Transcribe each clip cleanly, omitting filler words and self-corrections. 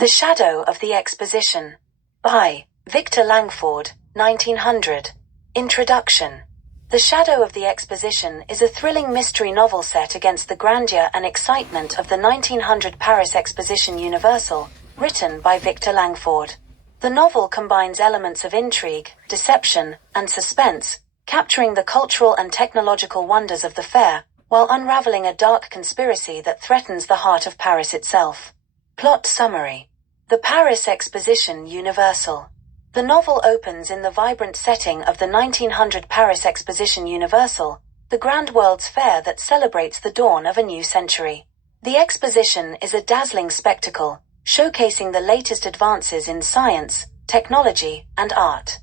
The Shadow of the Exposition. By Victor Langford, 1900. Introduction. The Shadow of the Exposition is a thrilling mystery novel set against the grandeur and excitement of the 1900 Paris Exposition Universelle, written by Victor Langford. The novel combines elements of intrigue, deception, and suspense, capturing the cultural and technological wonders of the fair, while unraveling a dark conspiracy that threatens the heart of Paris itself. Plot summary. The Paris Exposition Universelle. The novel opens in the vibrant setting of the 1900 Paris Exposition Universelle, the grand world's fair that celebrates the dawn of a new century. The exposition is a dazzling spectacle, showcasing the latest advances in science, technology, and art.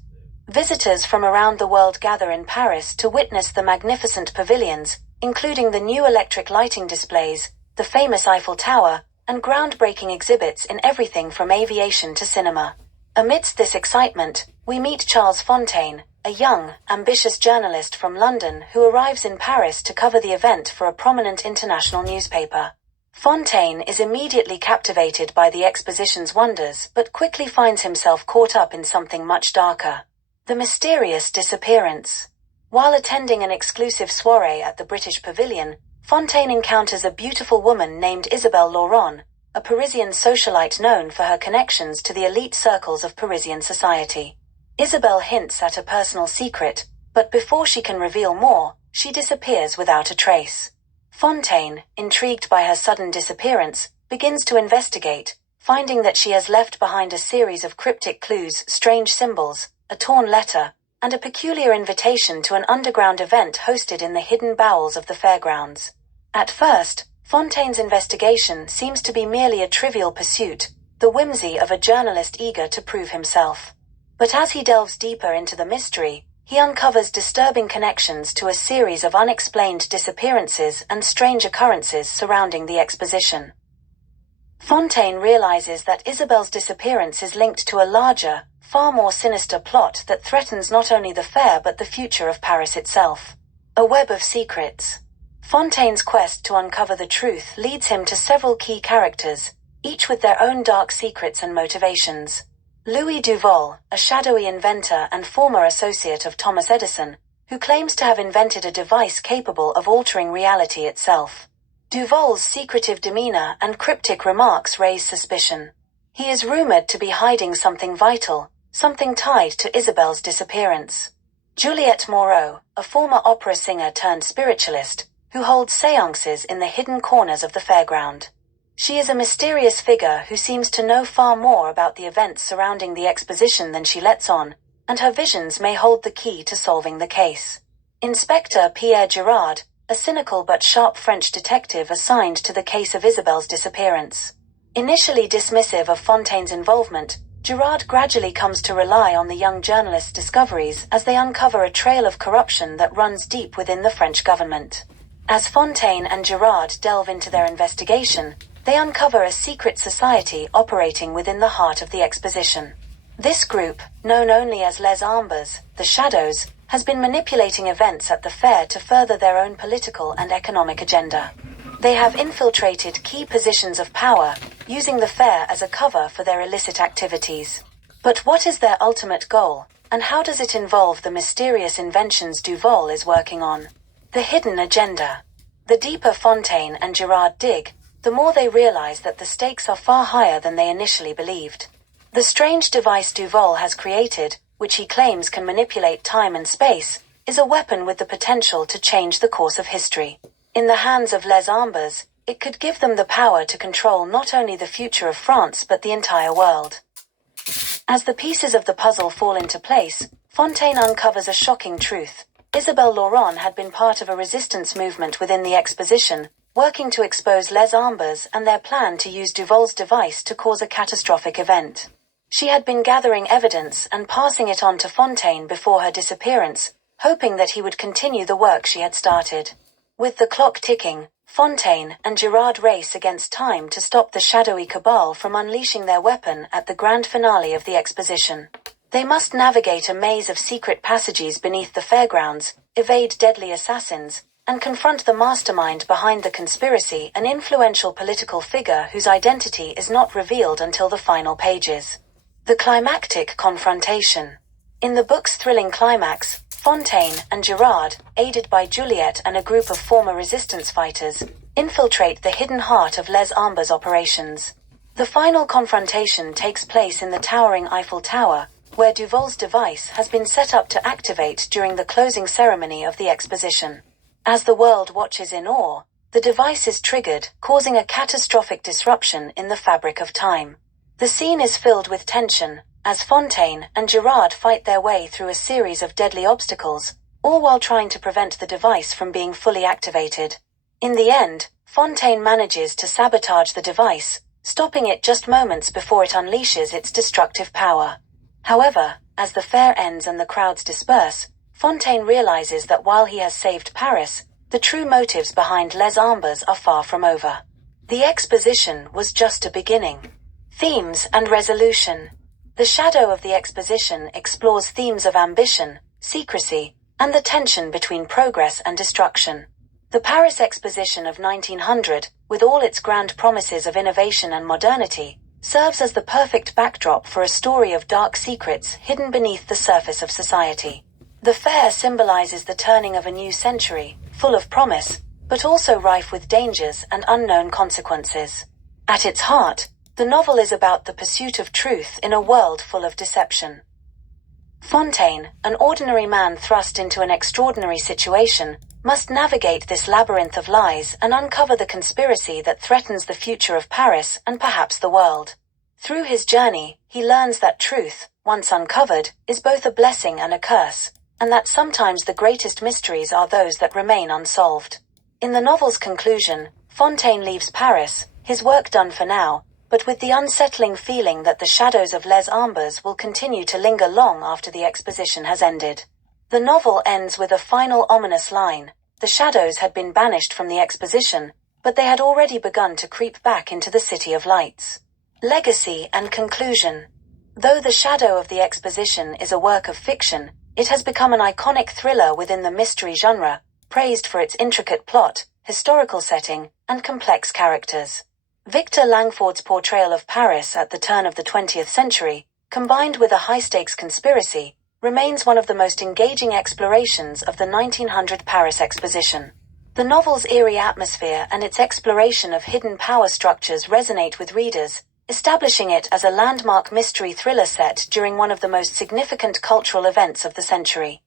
Visitors from around the world gather in Paris to witness the magnificent pavilions, including the new electric lighting displays, the famous Eiffel Tower, and groundbreaking exhibits in everything from aviation to cinema. Amidst this excitement, we meet Charles Fontaine, a young, ambitious journalist from London who arrives in Paris to cover the event for a prominent international newspaper. Fontaine is immediately captivated by the exposition's wonders but quickly finds himself caught up in something much darker. The mysterious disappearance. While attending an exclusive soirée at the British Pavilion, Fontaine encounters a beautiful woman named Isabelle Laurent, a Parisian socialite known for her connections to the elite circles of Parisian society. Isabelle hints at a personal secret, but before she can reveal more, she disappears without a trace. Fontaine, intrigued by her sudden disappearance, begins to investigate, finding that she has left behind a series of cryptic clues, strange symbols, a torn letter, and a peculiar invitation to an underground event hosted in the hidden bowels of the fairgrounds. At first, Fontaine's investigation seems to be merely a trivial pursuit, the whimsy of a journalist eager to prove himself. But as he delves deeper into the mystery, he uncovers disturbing connections to a series of unexplained disappearances and strange occurrences surrounding the exposition. Fontaine realizes that Isabelle's disappearance is linked to a larger, far more sinister plot that threatens not only the fair but the future of Paris itself. A web of secrets. Fontaine's quest to uncover the truth leads him to several key characters, each with their own dark secrets and motivations. Louis Duval, a shadowy inventor and former associate of Thomas Edison, who claims to have invented a device capable of altering reality itself. Duval's secretive demeanor and cryptic remarks raise suspicion. He is rumored to be hiding something vital, something tied to Isabelle's disappearance. Juliette Moreau, a former opera singer turned spiritualist, who holds seances in the hidden corners of the fairground. She is a mysterious figure who seems to know far more about the events surrounding the exposition than she lets on, and her visions may hold the key to solving the case. Inspector Pierre Girard, a cynical but sharp French detective assigned to the case of Isabelle's disappearance. Initially dismissive of Fontaine's involvement, Girard gradually comes to rely on the young journalist's discoveries as they uncover a trail of corruption that runs deep within the French government. As Fontaine and Girard delve into their investigation, they uncover a secret society operating within the heart of the exposition. This group, known only as Les Ombres, the Shadows, has been manipulating events at the fair to further their own political and economic agenda. They have infiltrated key positions of power, using the fair as a cover for their illicit activities. But what is their ultimate goal, and how does it involve the mysterious inventions Duval is working on? The hidden agenda. The deeper Fontaine and Girard dig, the more they realize that the stakes are far higher than they initially believed. The strange device Duval has created, which he claims can manipulate time and space, is a weapon with the potential to change the course of history. In the hands of Les Ombres, it could give them the power to control not only the future of France but the entire world. As the pieces of the puzzle fall into place, Fontaine uncovers a shocking truth. Isabelle Laurent had been part of a resistance movement within the exposition, working to expose Les Ombres and their plan to use Duval's device to cause a catastrophic event. She had been gathering evidence and passing it on to Fontaine before her disappearance, hoping that he would continue the work she had started. With the clock ticking, Fontaine and Girard race against time to stop the shadowy cabal from unleashing their weapon at the grand finale of the exposition. They must navigate a maze of secret passages beneath the fairgrounds, evade deadly assassins, and confront the mastermind behind the conspiracy, an influential political figure whose identity is not revealed until the final pages. The climactic confrontation. In the book's thrilling climax, Fontaine and Gerard, aided by Juliet and a group of former resistance fighters, infiltrate the hidden heart of Les Ambers' operations. The final confrontation takes place in the towering Eiffel Tower, where Duval's device has been set up to activate during the closing ceremony of the exposition. As the world watches in awe, the device is triggered, causing a catastrophic disruption in the fabric of time. The scene is filled with tension, as Fontaine and Gerard fight their way through a series of deadly obstacles, all while trying to prevent the device from being fully activated. In the end, Fontaine manages to sabotage the device, stopping it just moments before it unleashes its destructive power. However, as the fair ends and the crowds disperse, Fontaine realizes that while he has saved Paris, the true motives behind Les Ambers are far from over. The exposition was just a beginning. Themes and resolution. The Shadow of the Exposition explores themes of ambition, secrecy, and the tension between progress and destruction. The Paris Exposition of 1900, with all its grand promises of innovation and modernity, serves as the perfect backdrop for a story of dark secrets hidden beneath the surface of society. The fair symbolizes the turning of a new century, full of promise, but also rife with dangers and unknown consequences. At its heart, the novel is about the pursuit of truth in a world full of deception. Fontaine, an ordinary man thrust into an extraordinary situation, must navigate this labyrinth of lies and uncover the conspiracy that threatens the future of Paris and perhaps the world. Through his journey, he learns that truth, once uncovered, is both a blessing and a curse, and that sometimes the greatest mysteries are those that remain unsolved. In the novel's conclusion, Fontaine leaves Paris, his work done for now, but with the unsettling feeling that the shadows of Les Ambers will continue to linger long after the exposition has ended. The novel ends with a final ominous line: the shadows had been banished from the exposition, but they had already begun to creep back into the City of Lights. Legacy and conclusion. Though The Shadow of the Exposition is a work of fiction, it has become an iconic thriller within the mystery genre, praised for its intricate plot, historical setting, and complex characters. Victor Langford's portrayal of Paris at the turn of the 20th century, combined with a high-stakes conspiracy, remains one of the most engaging explorations of the 1900 Paris Exposition. The novel's eerie atmosphere and its exploration of hidden power structures resonate with readers, establishing it as a landmark mystery thriller set during one of the most significant cultural events of the century.